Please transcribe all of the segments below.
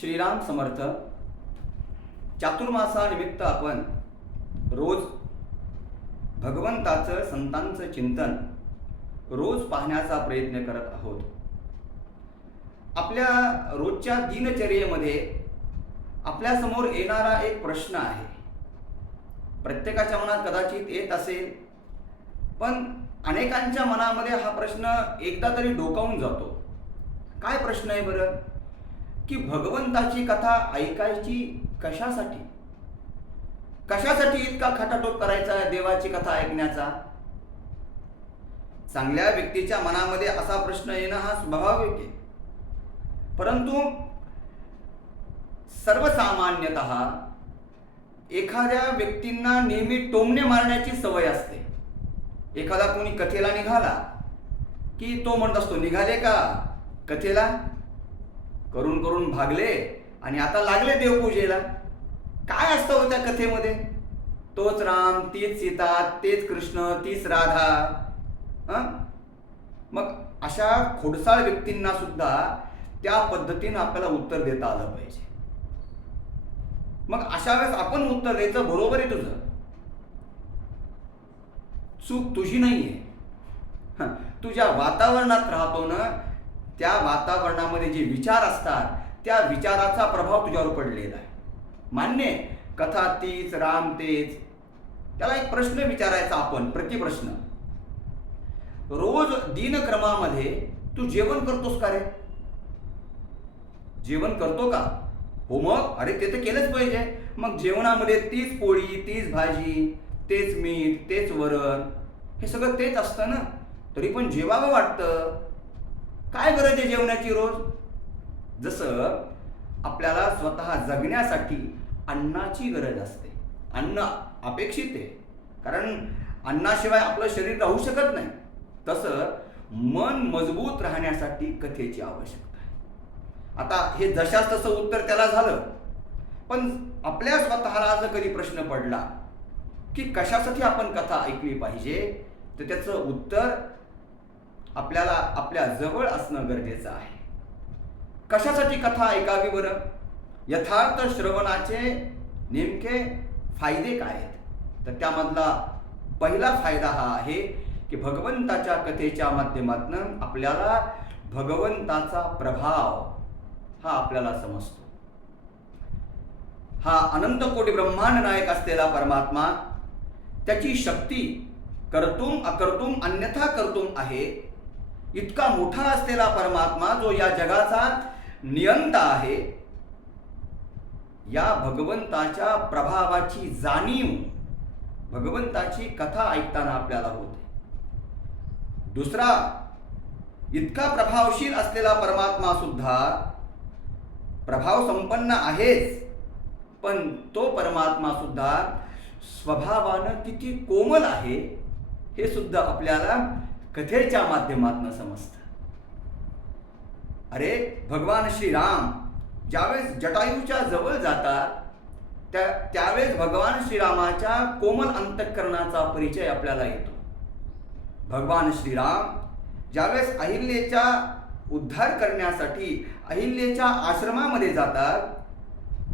श्रीराम समर्थ चातुर्मासानिमित्त आपण रोज भगवंताचं संतांचं चिंतन रोज पाहण्याचा प्रयत्न करत आहोत. आपल्या रोजच्या दिनचर्येमध्ये आपल्यासमोर येणारा एक प्रश्न आहे. प्रत्येकाच्या मनात कदाचित येत असेल पण अनेकांच्या मनामध्ये हा प्रश्न एकदा तरी डोकावून जातो. काय प्रश्न आहे बरं? की भगवंताची कथा ऐकायची कशासाठी? कशासाठी इतका खटाटोप करायचा देवाची कथा ऐकण्याचा? चांगल्या व्यक्तीच्या मनामध्ये असा प्रश्न येणं हा स्वाभाविक आहे. परंतु सर्वसामान्यत एखाद्या व्यक्तींना नेहमी टोमणे मारण्याची सवय असते. एखादा कोणी कथेला निघाला की तो म्हणत असतो निघाले का कथेला? करून करून भागले आणि आता लागले देवपूजेला. काय असतं हो त्या कथेमध्ये? तोच राम तीच सीता तेच कृष्ण तीच राधा. हं? मग अशा खोडसाळ व्यक्तींना सुद्धा त्या पद्धतीनं आपल्याला उत्तर देता आलं पाहिजे. मग अशा वेळेस आपण उत्तर द्यायचं बरोबर आहे तुझं. चूक तुझी नाहीये. आहे तू वातावरणात राहतो ना त्या वातावरणामध्ये जे विचार असतात त्या विचाराचा प्रभाव तुझ्यावर पडलेला आहे. मान्य कथा तीच राम तेच. त्याला एक प्रश्न विचारायचा आपण प्रतिप्रश्न. रोज दिनक्रमामध्ये तू जेवण करतोस का रे? जेवण करतो का? हो मग? अरे ते तर केलंच पाहिजे. मग जेवणामध्ये तीच पोळी तीच भाजी तेच मीठ तेच वरण हे सगळं तेच असतं ना? तरी पण जेवावं वाटतं. काय गरज आहे जेवणाची रोज? जसं आपल्याला स्वतः जगण्यासाठी अन्नाची गरज असते. अन्न अपेक्षित आहे. कारण अन्नाशिवाय आपलं शरीर राहू शकत नाही. तसं मन मजबूत राहण्यासाठी कथेची आवश्यकता आहे. आता हे जशास तसं उत्तर त्याला झालं. पण आपल्या स्वतःला जर कधी प्रश्न पडला की कशासाठी आपण कथा ऐकली पाहिजे? तर त्याचं उत्तर आपल्याला आपल्या जवळ असणं गरजेचं आहे. कशासाठी कथा ऐकावी बरं? यथार्थ श्रवणाचे नेमके फायदे काय आहेत? तर त्यामधला पहिला फायदा हा आहे की भगवंताच्या कथेच्या माध्यमातून आपल्याला भगवंताचा प्रभाव हा आपल्याला समजतो. हा अनंत कोटी ब्रह्मांड नायक असलेला परमात्मा त्याची शक्ती कर्तुम अकर्तुम अन्यथा कर्तुम आहे इतका मोठा असलेला परमात्मा जो या जगाचा नियंता आहे या भगवंताच्या प्रभावाची जाणीव भगवंताची कथा ऐकताना आपल्याला होते. दुसरा इतका प्रभावशील असलेला परमात्मा सुद्धा प्रभाव संपन्न आहेच पण तो परमात्मा सुद्धा स्वभावानं किती कोमल आहे हे सुद्धा आपल्याला कथेच्या माध्यमातून समजतं. अरे भगवान श्रीराम ज्यावेळेस जटायूच्या जवळ जातात त्या त्यावेळेस भगवान श्रीरामाच्या कोमल अंतःकरणाचा परिचय आपल्याला येतो. भगवान श्रीराम ज्यावेळेस अहिल्याच्या उद्धार करण्यासाठी अहिल्याच्या आश्रमामध्ये जातात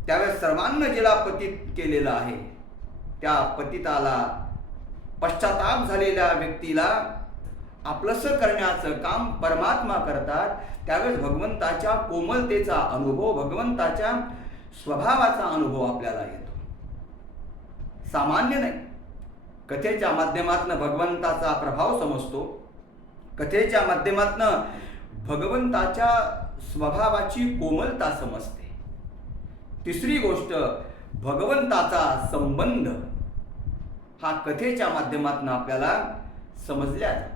त्यावेळेस सर्वांना जिला पतित केलेलं आहे. त्या पतिताला पश्चाताप झालेल्या व्यक्तीला आपलंसं करण्याचं काम परमात्मा करतात त्यावेळेस भगवंताच्या कोमलतेचा अनुभव भगवंताच्या स्वभावाचा अनुभव आपल्याला येतो. सामान्य नाही. कथेच्या माध्यमातून भगवंताचा प्रभाव समजतो. कथेच्या माध्यमातून भगवंताच्या स्वभावाची कोमलता समजते. तिसरी गोष्ट भगवंताचा संबंध हा कथेच्या माध्यमातून आपल्याला समजल्या जातो.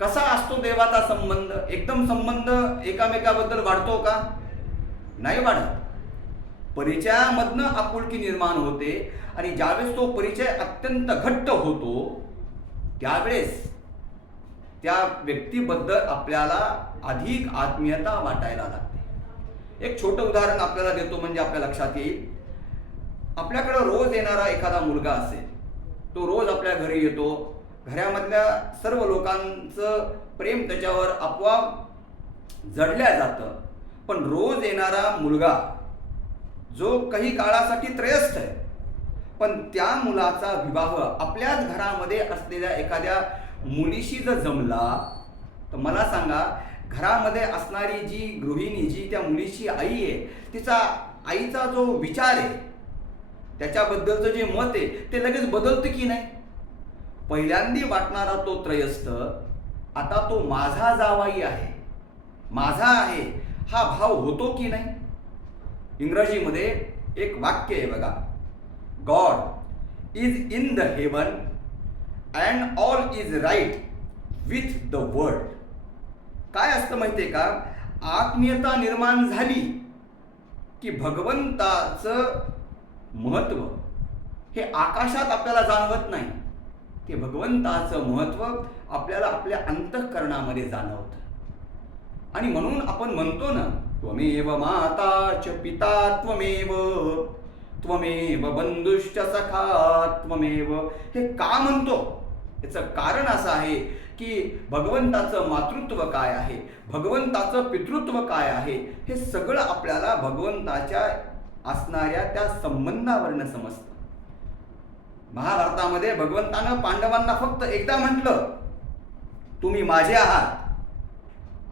कसा असतो देवाचा संबंध? एकदम संबंध एकामेकाबद्दल वाढतो का? नाही वाढत. परिचयामधनं आपुलकी निर्माण होते आणि ज्यावेळेस तो परिचय अत्यंत घट्ट होतो त्यावेळेस त्या व्यक्तीबद्दल आपल्याला अधिक आत्मीयता वाटायला लागते. एक छोटं उदाहरण आपल्याला देतो म्हणजे आपल्या लक्षात येईल. आपल्याकडं रोज येणारा एखादा मुलगा असेल तो रोज आपल्या घरी येतो घरामधल्या सर्व लोकांचं प्रेम त्याच्यावर आपोआप जडल्या जातं. पण रोज येणारा मुलगा जो काही काळासाठी त्रयस्थ आहे पण त्या मुलाचा विवाह आपल्याच घरामध्ये असलेल्या एखाद्या मुलीशी जर जमला तर मला सांगा घरामध्ये असणारी जी गृहिणी जी त्या मुलीची आई आहे तिचा आईचा जो विचार आहे त्याच्याबद्दलचं जे मत आहे ते लगेच बदलतं की नाही? पहिल्यांदी वाटणारा तो त्रयस्थ आता तो माझा जावाई आहे. माझा आहे. हा भाव होतो की नाही? इंग्रजीमध्ये एक वाक्य आहे बघा. God is in the heaven and all is right with the world. काय असतं माहिती आहे का? आत्मीयता निर्माण झाली की भगवंताचं महत्त्व हे आकाशात आपल्याला जाणवत नाही. ते भगवंताचं महत्त्व आपल्याला आपल्या अंतःकरणामध्ये जाणवतं. आणि म्हणून आपण म्हणतो ना त्वमेव माता च पिता त्वमेव त्वमेव बंधुश्च सखा त्वमेव. हे का म्हणतो? याचं कारण असं आहे की भगवंताचं मातृत्व काय आहे? भगवंताचं पितृत्व काय आहे? हे सगळं आपल्याला भगवंताच्या असणाऱ्या त्या संबंधावरनं समजतं. महाभारतामध्ये भगवंतानं पांडवांना फक्त एकदा म्हटलं तुम्ही माझे आहात.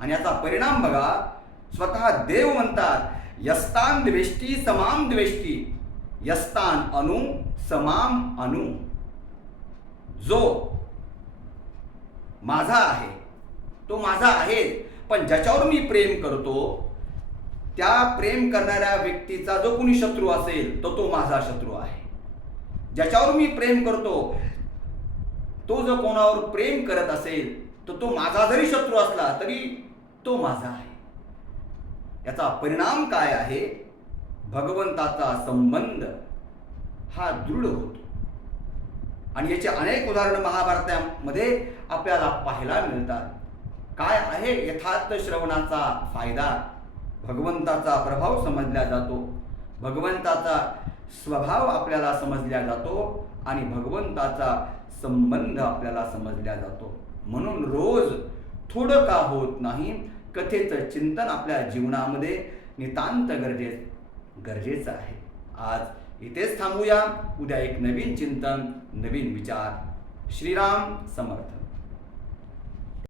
आणि याचा परिणाम बघा स्वतः देव म्हणतात यस्तान द्वेष्टी समाम द्वेष्टी यस्तान अनु समाम अनु. जो माझा आहे तो माझा आहे पण ज्याच्यावर मी प्रेम करतो त्या प्रेम करणाऱ्या व्यक्तीचा जो कोणी शत्रू असेल तर तो माझा शत्रू आहे. ज्याच्यावर मी प्रेम करतो तो जर कोणावर प्रेम करत असेल तर तो माझा जरी शत्रू असला तरी तो माझा आहे. याचा परिणाम काय आहे? भगवंताचा संबंध हा दृढ होतो. आणि याचे अनेक उदाहरणं महाभारतामध्ये आपल्याला पाहायला मिळतात. काय आहे यथार्थ श्रवणाचा फायदा? भगवंताचा प्रभाव समजला जातो. भगवंताचा स्वभाव आपल्याला समजल्या जातो आणि भगवंताचा संबंध आपल्याला समजल्या जातो. म्हणून रोज थोडं का होत नाही कथेचं चिंतन आपल्या जीवनामध्ये नितांत गरजे गरजेचं आहे. आज इथेच थांबूया. उद्या एक नवीन चिंतन नवीन विचार. श्रीराम समर्थ.